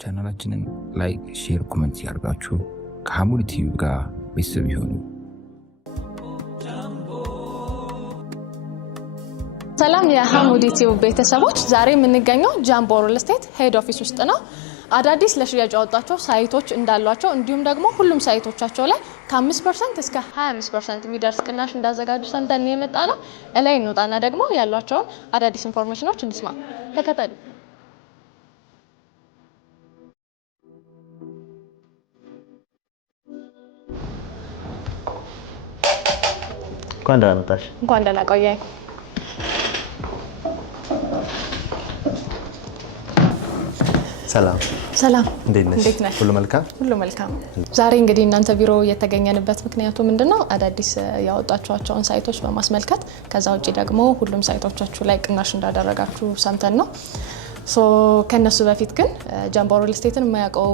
ቻናላችንን ላይክ፣ ሼር፣ ኮሜንት ያርጋችሁ ከሐሙድ ቲቪ ጋር ቤተሰብ ይሁኑ። ሰላም የሐሙድ ቲቪ ቤተሰቦች፣ ዛሬ የምንገኘው ጃምቦ ሪል ስቴት ሄድ ኦፊስ ውስጥ ነው። አዳዲስ ለሽያጭ ያወጣቸው ሳይቶች እንዳሏቸው እንዲሁም ደግሞ ሁሉም ሳይቶቻቸው ላይ ከ5% እስከ 25% የሚደርስ ቅናሽ እንዳዘጋጁ ሰምተን የመጣ ነው። እላይ እንውጣና ደግሞ ያሏቸውን አዳዲስ ኢንፎርሜሽኖች እንስማ። ተከተሉ። እንኳን ደህና መጣሽ። እንኳን ደህና ቆየኝ። ሰላም ሰላም፣ እንዴት ነሽ? ሁሉ መልካም? ሁሉ መልካም። ዛሬ እንግዲህ እናንተ ቢሮ የተገኘንበት ምክንያቱ ምንድነው? አዳዲስ ያወጣችኋቸውን ሳይቶች በማስመልከት ከዛ ውጪ ደግሞ ሁሉም ሳይቶቻችሁ ላይ ቅናሽ እንዳደረጋችሁ ሰምተን ነው። ከነሱ በፊት ግን ጃምቦ ሪል ስቴትን የማያውቀው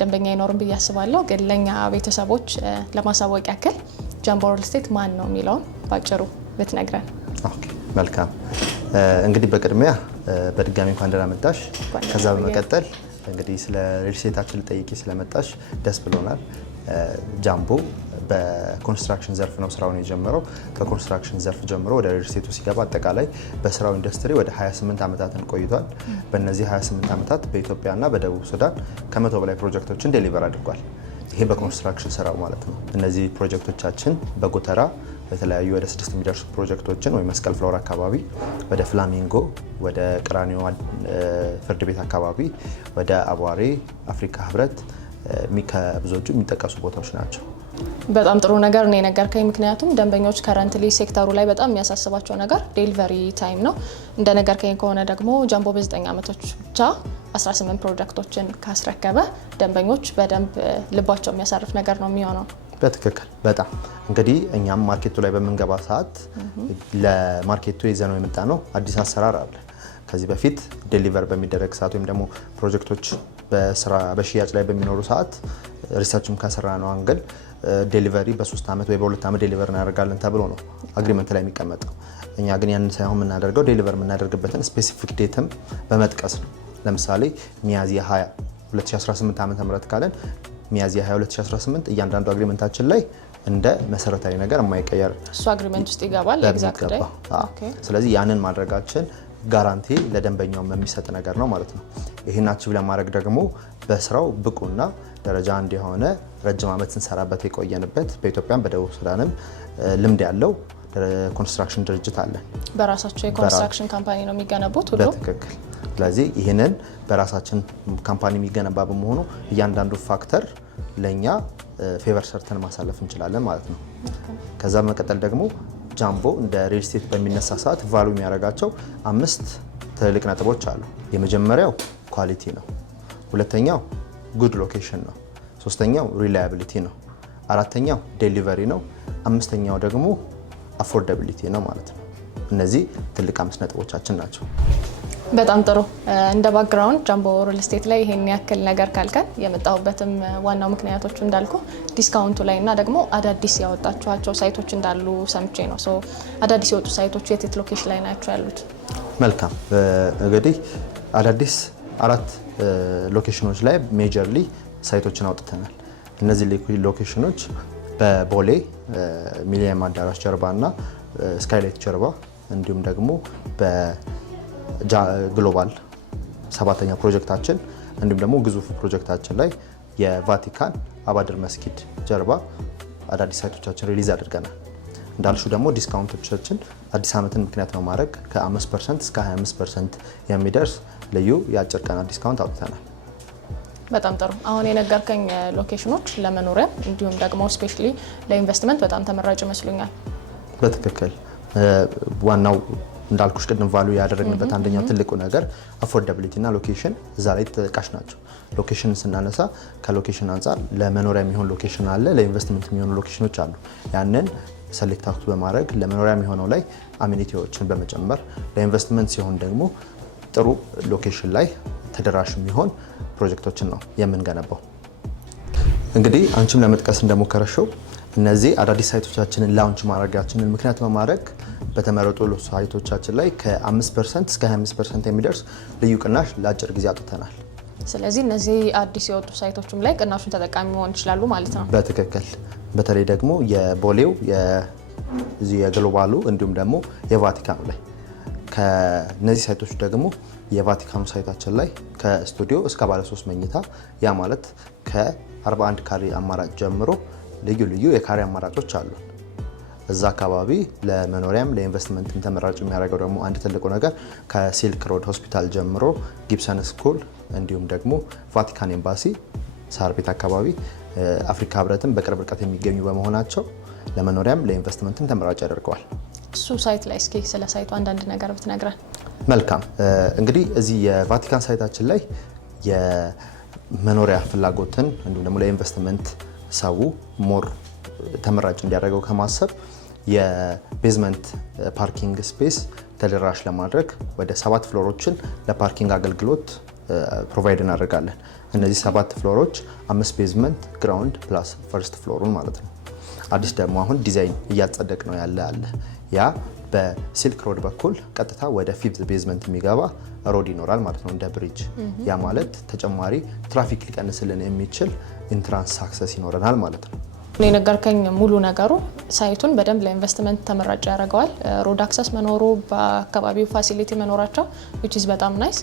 ደንበኛ አይኖርም ብዬ አስባለሁ። ግን ለኛ ቤተሰቦች ለማሳወቅ ያክል ጃምቦ ሪል ስቴት ማን ነው የሚለውን ባጭሩ ብትነግረን። ኦኬ፣ መልካም። እንግዲህ በቅድሚያ በድጋሚ እንኳን ደህና መጣሽ። ከዛ በመቀጠል እንግዲህ ስለ ሪል ስቴታችን ልጠይቂ ስለመጣሽ ደስ ብሎናል። ጃምቦ በኮንስትራክሽን ዘርፍ ነው ስራውን የጀመረው። ከኮንስትራክሽን ዘርፍ ጀምሮ ወደ ሪል ስቴቱ ሲገባ አጠቃላይ በስራው ኢንዱስትሪ ወደ 28 ዓመታትን ቆይቷል። በእነዚህ 28 ዓመታት በኢትዮጵያና በደቡብ ሱዳን ከ100 በላይ ፕሮጀክቶችን ዴሊቨር አድርጓል። ይሄ በኮንስትራክሽን ስራው ማለት ነው። እነዚህ ፕሮጀክቶቻችን በጎተራ የተለያዩ ወደ 6 የሚደርሱ ፕሮጀክቶችን ወይ መስቀል ፍሎር አካባቢ፣ ወደ ፍላሚንጎ፣ ወደ ቅራኒዮ ፍርድ ቤት አካባቢ፣ ወደ አቧሬ፣ አፍሪካ ህብረት ከብዙዎቹ የሚጠቀሱ ቦታዎች ናቸው። በጣም ጥሩ ነገር ነው የነገርከኝ። ምክንያቱም ደንበኞች ከረንትሊ ሴክተሩ ላይ በጣም የሚያሳስባቸው ነገር ዴሊቨሪ ታይም ነው። እንደ ነገርከኝ ከሆነ ደግሞ ጃምቦ በ9 ዓመቶች ብቻ 18 ፕሮጀክቶችን ካስረከበ ደንበኞች በደንብ ልባቸው የሚያሳርፍ ነገር ነው የሚሆነው። በትክክል በጣም እንግዲህ እኛም ማርኬቱ ላይ በምንገባ ሰዓት ለማርኬቱ ይዘነው የመጣ ነው አዲስ አሰራር አለ። ከዚህ በፊት ዴሊቨር በሚደረግ ሰዓት ወይም ደግሞ ፕሮጀክቶች በሽያጭ ላይ በሚኖሩ ሰዓት ሪሰርችም ከሰራ ነው አንገል ዴሊቨሪ በ3 ዓመት ወይ በ2 ዓመት ዴሊቨር እናደርጋለን ተብሎ ነው አግሪመንት ላይ የሚቀመጠው። እኛ ግን ያንን ሳይሆን የምናደርገው ዴሊቨር የምናደርግበትን ስፔሲፊክ ዴትም በመጥቀስ ነው። ለምሳሌ ሚያዝያ 20 2018 ዓ.ም ካለን ሚያዝያ 20 2018 እያንዳንዱ አግሪመንታችን ላይ እንደ መሰረታዊ ነገር የማይቀየር እሱ አግሪመንት ውስጥ ይገባል። ኤግዛክትሊ። ስለዚህ ያንን ማድረጋችን ጋራንቲ ለደንበኛው የሚሰጥ ነገር ነው ማለት ነው። ይሄን አቺቭ ለማድረግ ደግሞ በስራው ብቁና ደረጃ እንዲሆነ ረጅም ዓመት ስንሰራበት የቆየንበት በኢትዮጵያም በደቡብ ሱዳንም ልምድ ያለው ኮንስትራክሽን ድርጅት አለን። በራሳቸው የኮንስትራክሽን ካምፓኒ ነው የሚገነቡት ሁሉ። በትክክል። ስለዚህ ይህንን በራሳችን ካምፓኒ የሚገነባ በመሆኑ እያንዳንዱ ፋክተር ለኛ ፌቨር ሰርተን ማሳለፍ እንችላለን ማለት ነው። ከዛ በመቀጠል ደግሞ ጃምቦ እንደ ሪል ስቴት በሚነሳ ሰዓት ቫሉ የሚያደርጋቸው 5 ትልልቅ ነጥቦች አሉ። የመጀመሪያው ኳሊቲ ነው። ሁለተኛው ጉድ ሎኬሽን ነው። ሶስተኛው ሪላያቢሊቲ ነው። አራተኛው ዴሊቨሪ ነው። አምስተኛው ደግሞ አፎርዳቢሊቲ ነው ማለት ነው። እነዚህ ትልቅ 5 ነጥቦቻችን ናቸው። በጣም ጥሩ። እንደ ባክግራውንድ ጃምቦ ሪል ስቴት ላይ ይሄን ያክል ነገር ካልከን የመጣሁበትም ዋናው ምክንያቶቹ እንዳልኩ ዲስካውንቱ ላይ እና ደግሞ አዳዲስ ያወጣችኋቸው ሳይቶች እንዳሉ ሰምቼ ነው። አዳዲስ የወጡ ሳይቶች የት ሎኬሽን ላይ ናቸው ያሉት? መልካም። እንግዲህ አዳዲስ 4 ሎኬሽኖች ላይ ሜጀርሊ ሳይቶችን አውጥተናል። እነዚህ ሎኬሽኖች በቦሌ ሚሊኒየም አዳራሽ ጀርባ እና ስካይላይት ጀርባ እንዲሁም ደግሞ ግሎባል 7ኛ ፕሮጀክታችን እንዲሁም ደግሞ ግዙፍ ፕሮጀክታችን ላይ የቫቲካን አባድር መስጊድ ጀርባ አዳዲስ ሳይቶቻችን ሪሊዝ አድርገናል። እንዳልሹ ደግሞ ዲስካውንቶቻችን አዲስ ዓመትን ምክንያት ነው ማድረግ ከ5% እስከ 25% የሚደርስ ልዩ የአጭር ቀን ዲስካውንት አውጥተናል። በጣም ጥሩ። አሁን የነገርከኝ ሎኬሽኖች ለመኖሪያ እንዲሁም ደግሞ ስፔሻሊ ለኢንቨስትመንት በጣም ተመራጭ ይመስሉኛል። በትክክል። ዋናው እንዳልኩሽ ቅድም ቫሉ ያደረግንበት አንደኛው ትልቁ ነገር አፎርዳቢሊቲ እና ሎኬሽን እዛ ላይ ተጠቃሽ ናቸው። ሎኬሽን ስናነሳ ከሎኬሽን አንጻር ለመኖሪያ የሚሆን ሎኬሽን አለ፣ ለኢንቨስትመንት የሚሆኑ ሎኬሽኖች አሉ። ያንን ሰሌክት አውት በማድረግ ለመኖሪያ የሚሆነው ላይ አሚኒቲዎችን በመጨመር ለኢንቨስትመንት ሲሆን ደግሞ ጥሩ ሎኬሽን ላይ ተደራሽ የሚሆን ፕሮጀክቶችን ነው የምንገነባው። እንግዲህ አንቺም ለመጥቀስ እንደሞከረሽው እነዚህ አዳዲስ ሳይቶቻችንን ላውንች ማድረጋችንን ምክንያት በማድረግ በተመረጡ ሳይቶቻችን ላይ ከ5% እስከ 25% የሚደርስ ልዩ ቅናሽ ለአጭር ጊዜ አጥተናል። ስለዚህ እነዚህ አዲስ የወጡ ሳይቶችም ላይ ቅናሹን ተጠቃሚ መሆን ይችላሉ ማለት ነው። በትክክል በተለይ ደግሞ የቦሌው የዚህ የግሎባሉ እንዲሁም ደግሞ የቫቲካኑ ላይ ከነዚህ ሳይቶች ደግሞ የቫቲካኑ ሳይታችን ላይ ከስቱዲዮ እስከ ባለ 3 መኝታ ያ ማለት ከ41 ካሬ አማራጭ ጀምሮ ልዩ ልዩ የካሬ አማራጮች አሉ። እዛ አካባቢ ለመኖሪያም ለኢንቨስትመንትም ተመራጭ የሚያደርገው ደግሞ አንድ ትልቁ ነገር ከሲልክ ሮድ ሆስፒታል ጀምሮ ጊብሰን ስኩል እንዲሁም ደግሞ ቫቲካን ኤምባሲ ሳር ቤት አካባቢ አፍሪካ ህብረትን በቅርብ ርቀት የሚገኙ በመሆናቸው ለመኖሪያም ለኢንቨስትመንትም ተመራጭ ያደርገዋል። እሱ ሳይት ላይ እስኪ ስለ ሳይቱ አንዳንድ ነገር ብትነግረን። መልካም እንግዲህ እዚህ የቫቲካን ሳይታችን ላይ የመኖሪያ ፍላጎትን እንዲሁም ደግሞ ለኢንቨስትመንት ሰው ሞር ተመራጭ እንዲያደርገው ከማሰብ የቤዝመንት ፓርኪንግ ስፔስ ተደራሽ ለማድረግ ወደ 7 ፍሎሮችን ለፓርኪንግ አገልግሎት ፕሮቫይድ እናደርጋለን። እነዚህ 7 ፍሎሮች 5 ቤዝመንት ግራውንድ ፕላስ ፈርስት ፍሎሩን ማለት ነው። አዲስ ደግሞ አሁን ዲዛይን እያጸደቅ ነው ያለ አለ ያ በሲልክ ሮድ በኩል ቀጥታ ወደ 5th ቤዝመንት የሚገባ ሮድ ይኖራል ማለት ነው እንደ ብሪጅ። ያ ማለት ተጨማሪ ትራፊክ ሊቀንስልን የሚችል ኢንትራንስ አክሰስ ይኖረናል ማለት ነው። የነገርከኝ ሙሉ ነገሩ ሳይቱን በደንብ ለኢንቨስትመንት ተመራጭ ያደርገዋል። ሮድ አክሰስ መኖሩ፣ በአካባቢው ፋሲሊቲ መኖራቸው which is በጣም ናይስ።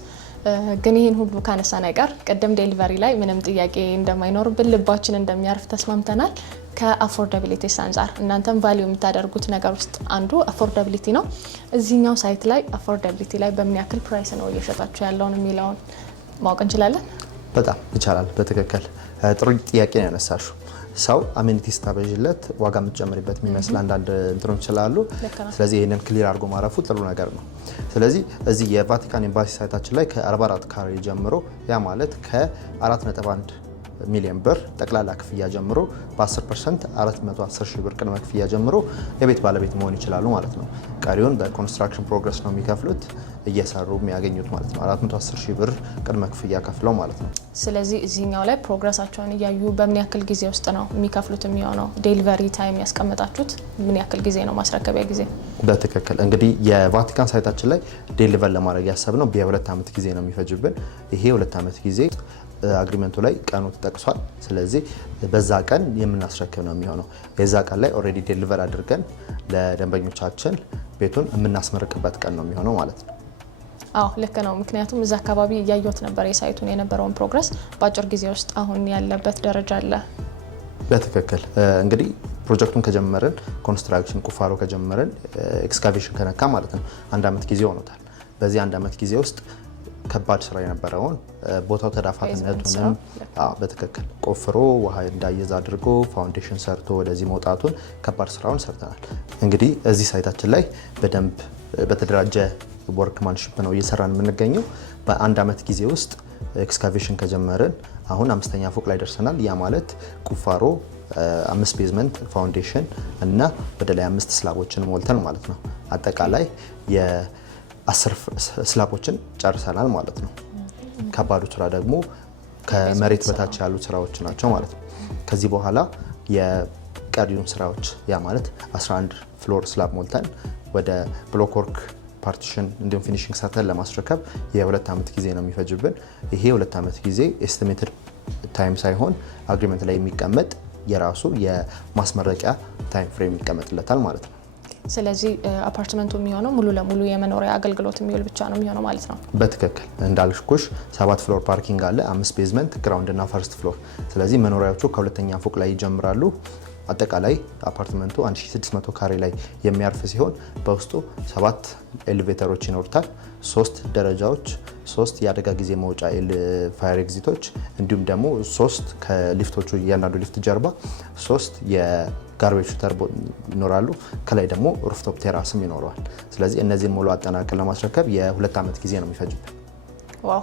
ግን ይህን ሁሉ ካነሳን አይቀር ቅድም ዴሊቨሪ ላይ ምንም ጥያቄ እንደማይኖርብን ልባችን እንደሚያርፍ ተስማምተናል። ከአፎርዳቢሊቲ አንጻር እናንተም ቫልዩ የምታደርጉት ነገር ውስጥ አንዱ አፎርዳቢሊቲ ነው። እዚህኛው ሳይት ላይ አፎርዳቢሊቲ ላይ በምን ያክል ፕራይስ ነው እየሸጣችሁ ያለውን የሚለውን ማወቅ እንችላለን? በጣም ይቻላል። በትክክል ጥሩ ጥያቄ ነው ያነሳሽው። ሰው አሜኒቲ ስታበዥለት ዋጋ የምትጨምሪበት የሚመስል አንዳንድ እንትኖች ስላሉ፣ ስለዚህ ይህንን ክሊር አድርጎ ማረፉ ጥሩ ነገር ነው። ስለዚህ እዚህ የቫቲካን ኤምባሲ ሳይታችን ላይ ከ44 ካሬ ጀምሮ ያ ማለት ከ4.1 ሚሊዮን ብር ጠቅላላ ክፍያ ጀምሮ በ10% 410 ሺህ ብር ቅድመ ክፍያ ጀምሮ የቤት ባለቤት መሆን ይችላሉ ማለት ነው። ቀሪውን በኮንስትራክሽን ፕሮግረስ ነው የሚከፍሉት እየሰሩ የሚያገኙት ማለት ነው። 410 ሺህ ብር ቅድመ ክፍያ ከፍለው ማለት ነው። ስለዚህ እዚህኛው ላይ ፕሮግረሳቸውን እያዩ በምን ያክል ጊዜ ውስጥ ነው የሚከፍሉት የሚሆነው? ዴሊቨሪ ታይም ያስቀመጣችሁት ምን ያክል ጊዜ ነው? ማስረከቢያ ጊዜ? በትክክል እንግዲህ የቫቲካን ሳይታችን ላይ ዴሊቨር ለማድረግ ያሰብነው የ2 ዓመት ጊዜ ነው የሚፈጅብን። ይሄ 2 ዓመት ጊዜ አግሪመንቱ ላይ ቀኑ ተጠቅሷል። ስለዚህ በዛ ቀን የምናስረክብ ነው የሚሆነው። የዛ ቀን ላይ ኦልሬዲ ዴሊቨር አድርገን ለደንበኞቻችን ቤቱን የምናስመርቅበት ቀን ነው የሚሆነው ማለት ነው። አዎ ልክ ነው። ምክንያቱም እዛ አካባቢ እያየሁት ነበር የሳይቱን የነበረውን ፕሮግረስ በአጭር ጊዜ ውስጥ አሁን ያለበት ደረጃ አለ። በትክክል እንግዲህ ፕሮጀክቱን ከጀመርን ኮንስትራክሽን ቁፋሮ ከጀመርን ኤክስካቬሽን ከነካ ማለት ነው 1 ዓመት ጊዜ ሆኖታል። በዚህ 1 ዓመት ጊዜ ውስጥ ከባድ ስራ የነበረውን ቦታው ተዳፋትነቱንም በትክክል ቆፍሮ ውሃ እንዳይዝ አድርጎ ፋውንዴሽን ሰርቶ ወደዚህ መውጣቱን ከባድ ስራውን ሰርተናል። እንግዲህ እዚህ ሳይታችን ላይ በደንብ በተደራጀ ወርክማንሺፕ ነው እየሰራን የምንገኘው። በ1 ዓመት ጊዜ ውስጥ ኤክስካቬሽን ከጀመርን አሁን 5ኛ ፎቅ ላይ ደርሰናል። ያ ማለት ቁፋሮ 5 ቤዝመንት ፋውንዴሽን እና ወደ ላይ 5 ስላቦችን ሞልተን ማለት ነው። አጠቃላይ የ10 ስላቦችን ጨርሰናል ማለት ነው። ከባዱ ስራ ደግሞ ከመሬት በታች ያሉ ስራዎች ናቸው ማለት ነው። ከዚህ በኋላ የቀሪውን ስራዎች ያ ማለት 11 ፍሎር ስላብ ሞልተን ወደ ብሎክ ወርክ ፓርቲሽን እንዲሁም ፊኒሽንግ ሰርተን ለማስረከብ የ2 ዓመት ጊዜ ነው የሚፈጅብን። ይሄ 2 ዓመት ጊዜ ኤስቲሜትድ ታይም ሳይሆን አግሪመንት ላይ የሚቀመጥ የራሱ የማስመረቂያ ታይም ፍሬም ይቀመጥለታል ማለት ነው። ስለዚህ አፓርትመንቱ የሚሆነው ሙሉ ለሙሉ የመኖሪያ አገልግሎት የሚውል ብቻ ነው የሚሆነው ማለት ነው። በትክክል እንዳልኩሽ 7 ፍሎር ፓርኪንግ አለ፣ 5 ቤዝመንት ግራውንድ እና ፈርስት ፍሎር። ስለዚህ መኖሪያዎቹ ከ2ኛ ፎቅ ላይ ይጀምራሉ። አጠቃላይ አፓርትመንቱ 1600 ካሬ ላይ የሚያርፍ ሲሆን በውስጡ 7 ኤሌቬተሮች ይኖሩታል፣ 3 ደረጃዎች፣ 3 የአደጋ ጊዜ መውጫ ፋየር ኤግዚቶች እንዲሁም ደግሞ 3 ከሊፍቶቹ እያንዳንዱ ሊፍት ጀርባ 3 የጋርቤጅ ሹተር ይኖራሉ። ከላይ ደግሞ ሩፍቶፕ ቴራስም ይኖረዋል። ስለዚህ እነዚህን ሙሉ አጠናቀን ለማስረከብ የ2 ዓመት ጊዜ ነው የሚፈጅብን። ዋው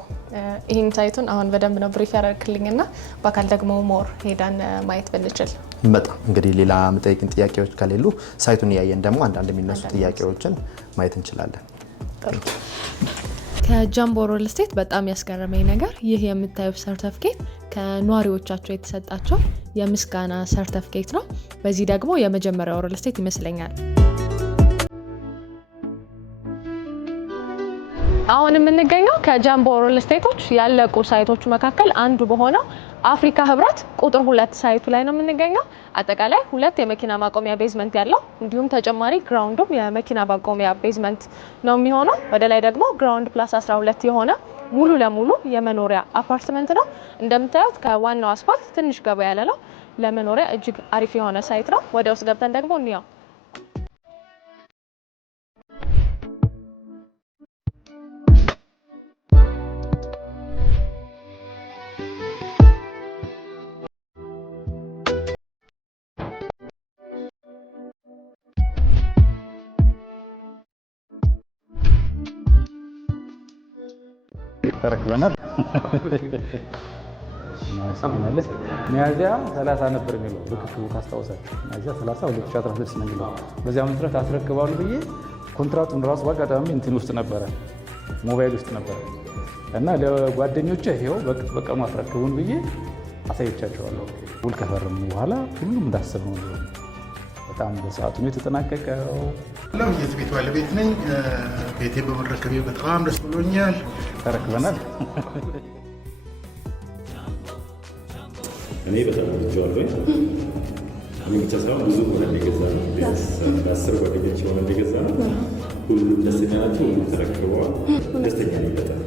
ይህን ሳይቱን አሁን በደንብ ነው ብሪፍ ያደርግልኝና በአካል ደግሞ ሞር ሄዳን ማየት ብንችል በጣም እንግዲህ ሌላ መጠየቅን ጥያቄዎች ከሌሉ ሳይቱን እያየን ደግሞ አንዳንድ የሚነሱ ጥያቄዎችን ማየት እንችላለን። ከጃምቦ ሪል ስቴት በጣም ያስገረመኝ ነገር ይህ የምታዩት ሰርተፍኬት ከነዋሪዎቻቸው የተሰጣቸው የምስጋና ሰርተፍኬት ነው። በዚህ ደግሞ የመጀመሪያው ሪል ስቴት ይመስለኛል። አሁን የምንገኘው ከጃምቦ ሪል ስቴቶች ያለቁ ሳይቶች መካከል አንዱ በሆነው አፍሪካ ህብረት ቁጥር 2 ሳይቱ ላይ ነው የምንገኘው። አጠቃላይ 2 የመኪና ማቆሚያ ቤዝመንት ያለው እንዲሁም ተጨማሪ ግራውንዱም የመኪና ማቆሚያ ቤዝመንት ነው የሚሆነው። ወደ ላይ ደግሞ ግራውንድ ፕላስ 12 የሆነ ሙሉ ለሙሉ የመኖሪያ አፓርትመንት ነው። እንደምታዩት ከዋናው አስፋልት ትንሽ ገባ ያለ ነው። ለመኖሪያ እጅግ አሪፍ የሆነ ሳይት ነው። ወደ ውስጥ ገብተን ደግሞ እንየው። ተረክበናል። ሚያዝያ 30 ነበር የሚለው በክፍሉ ካስታወሳችሁ፣ ሚያዝያ 30 2016 ነው የሚለው። በዚያ መሰረት አስረክባሉ ብዬ ኮንትራቱን ራሱ በአጋጣሚ እንትን ውስጥ ነበረ፣ ሞባይል ውስጥ ነበረ እና ለጓደኞቼ ይኸው በቀኑ አስረክቡን ብዬ አሳይቻቸዋለሁ። ውል ከፈረሙ በኋላ ሁሉም እንዳሰብነው ነው። በጣም በሰዓቱ ነው የተጠናቀቀው። የዚህ ቤት ባለቤት ነኝ። ቤቴ በመረከቤ በጣም ደስ ብሎኛል። ተረክበናል። እኔ በጣም ወድጄዋለሁ። እኔ ብቻ ሳይሆን ብዙ ሆነ እንደገዛ ነው፣ 10 ጓደኞች ሆነ እንደገዛ ነው። ሁሉም ደስተኛ ናቸው። ሁሉም ተረክበዋል። ደስተኛ ነው በጣም።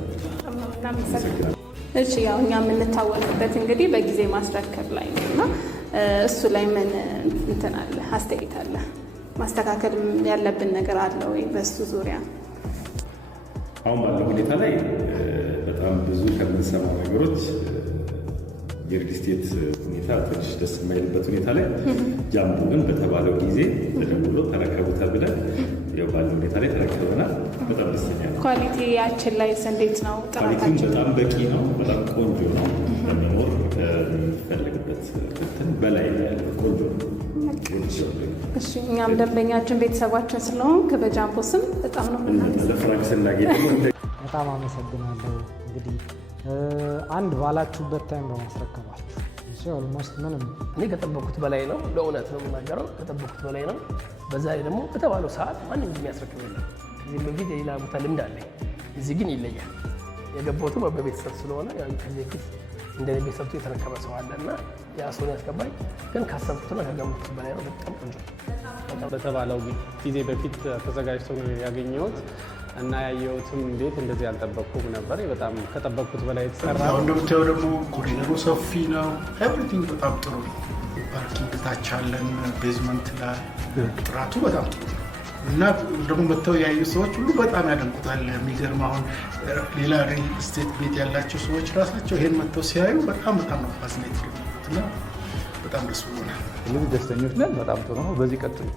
እሺ ያው እኛ የምንታወቅበት እንግዲህ በጊዜ ማስረከብ ላይ ነው እና እሱ ላይ ምን እንትን አለ አስተያየት አለ ማስተካከል ያለብን ነገር አለ ወይ በሱ ዙሪያ? አሁን ባለው ሁኔታ ላይ በጣም ብዙ ከምንሰማው ነገሮች የሪል ስቴት ሁኔታ ትንሽ ደስ የማይልበት ሁኔታ ላይ ጃምቦ ግን በተባለው ጊዜ ተደውሎ ተረከቡታል ብለን ያው ባለው ሁኔታ ላይ ተረከበናል። በጣም ደስተኛ ነው። ኳሊቲያችን ላይ እንዴት ነው? ኳሊቲው በጣም በቂ ነው። በጣም ቆንጆ ነው። ለመኖር ከሚፈልግበት እንትን በላይ ያለ ቆንጆ ነው። እሺ እኛም ደንበኛችን ቤተሰባችን ስለሆንክ በጃምቦ ስም በጣም ነው በጣም አመሰግናለሁ። እንግዲህ አንድ ባላችሁበት ታይም በማስረከባችሁ እሺ ኦልሞስት ምንም እኔ ከጠበኩት በላይ ነው። ለእውነት ነው የምናገረው፣ ከጠበኩት በላይ ነው። በዛ ላይ ደግሞ በተባለው ሰዓት ማንም የሚያስረክብ የለም። ከዚህ በፊት የሌላ ቦታ ልምድ አለኝ፣ እዚህ ግን ይለያል። የገባሁትም በቤተሰብ ስለሆነ ከዚህ በፊት እንደ ቤተሰብ የተረከበ ሰው አለ እና ያ ሰውን ያስገባኝ ግን ካሰብኩትና ከገመትኩት በላይ ነው። በጣም ቆንጆ በተባለው ጊዜ በፊት ተዘጋጅቶ ነው ያገኘሁት እና ያየሁትም ቤት እንደዚህ ያልጠበቅኩም ነበር። በጣም ከጠበቅኩት በላይ የተሰራ ነው። እንደምታየው ደግሞ ኮሪደሩ ሰፊ ነው። ኤቭሪቲንግ በጣም ጥሩ ነው። ፓርኪንግ ታች አለን፣ ቤዝመንት ላይ ጥራቱ በጣም ጥሩ ነው እና ደግሞ መጥተው ያዩ ሰዎች ሁሉ በጣም ያደንቁታል። የሚገርም አሁን ሌላ ሪል ስቴት ቤት ያላቸው ሰዎች ራሳቸው ይሄን መጥተው ሲያዩ በጣም ነው ፋሲኔት እና በጣም ደስ ብሎናል። ደስተኞች ነን። በጣም ጥሩ ነው። በዚህ ቀጥሉ።